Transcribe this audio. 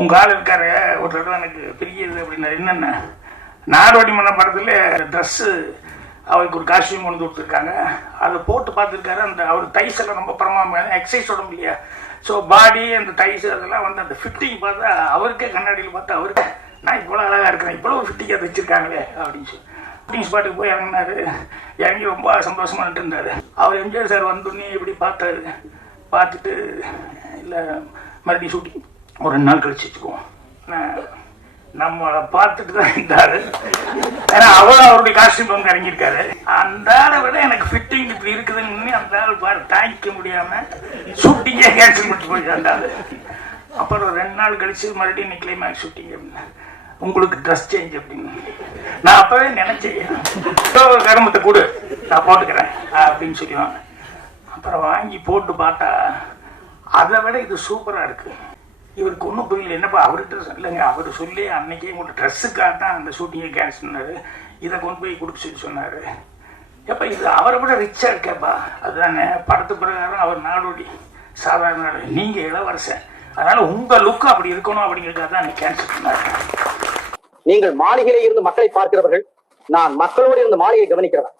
உங்கள் ஆள் இருக்காரு ஒரு தடவை எனக்கு பிரிக்கிறது அப்படின்னா என்னென்ன? நாடோடி மன்ன படத்தில் ட்ரெஸ்ஸு அவருக்கு ஒரு காஸ்டியூம் கொண்டு கொடுத்துருக்காங்க. அதை போட்டு பார்த்துருக்காரு. அந்த அவர் தைஸ் எல்லாம் ரொம்ப பரமா எக்ஸசைஸ் உடம்பு இல்லையா? ஸோ பாடி அந்த தைஸ் அதெல்லாம் வந்து அந்த ஃபிட்டிங் பார்த்தா அவருக்கே கண்ணாடியில் பார்த்தா அவருக்கு நான் இவ்வளோ அழகாக இருக்கிறேன் இவ்வளோ ஃபிட்டிங்காக தைச்சிருக்காங்களே அப்படின்னு சொல்லி. ஷூட்டிங் ஸ்பாட்டுக்கு போய் இறங்கினாரு. இறங்கி ரொம்ப சந்தோஷமா இருந்தார் அவர் எம்ஜிஆர் சார் வந்தோடனே இப்படி பார்த்தாரு. பார்த்துட்டு இல்லை மறுபடியும் ஷூட்டிங் ஒரு ரெண்டு நாள் கழிச்சு வச்சுக்குவோம். நம்மளை பார்த்துட்டு தான் இருந்தாரு. ஏன்னா அவரும் அவருடைய காஸ்டியூம் வந்து இறங்கியிருக்காரு. அந்த ஆளை விட எனக்கு ஃபிட்டிங் இப்படி இருக்குதுன்னு அந்த ஆள் பாரு தாங்கிக்க முடியாம ஷூட்டிங்கே கேன்சல் பண்ணிட்டு போய் அந்த அப்புறம் ரெண்டு நாள் கழிச்சு மறுபடியும் இன்னைக்கு கிளைமேக்ஸ் ஷூட்டிங் அப்படின்னு உங்களுக்கு ட்ரெஸ் சேஞ்ச் அப்படின்னு. நான் அப்பவே நினைச்சேன். கருமத்தை கொடு நான் போட்டுக்கிறேன் அப்படின்னு சொல்லுவாங்க அப்புறம் வாங்கி போட்டு பார்த்தா அதை விட இது சூப்பராக இருக்குது இவருக்கு ஒன்றும் புரியல என்னப்பா அவர்கிட்ட இல்லைங்க அவர் சொல்லி அன்னைக்கே உங்களோட ட்ரெஸ்ஸுக்காக தான் அந்த ஷூட்டிங்கை கேன்சல் பண்ணார். இதை கொண்டு போய் கொடுக்க சொல்லி சொன்னார். எப்ப இது அவரை விட ரிச்சாக இருக்கேப்பா. அதுதானே படத்து பிரகாரம் அவர் நாடோடி. சாதாரண நாடு நீங்கள் இளவரசன். அதனால் உங்கள் லுக் அப்படி இருக்கணும் அப்படிங்கிறதுக்காக தான் கேன்சல் பண்ணார். நீங்கள் மாளிகையில இருந்து மக்களை பார்க்கிறவர்கள் நான் மக்களோடு இருந்து மாளிகையை கவனிக்கிறவன்.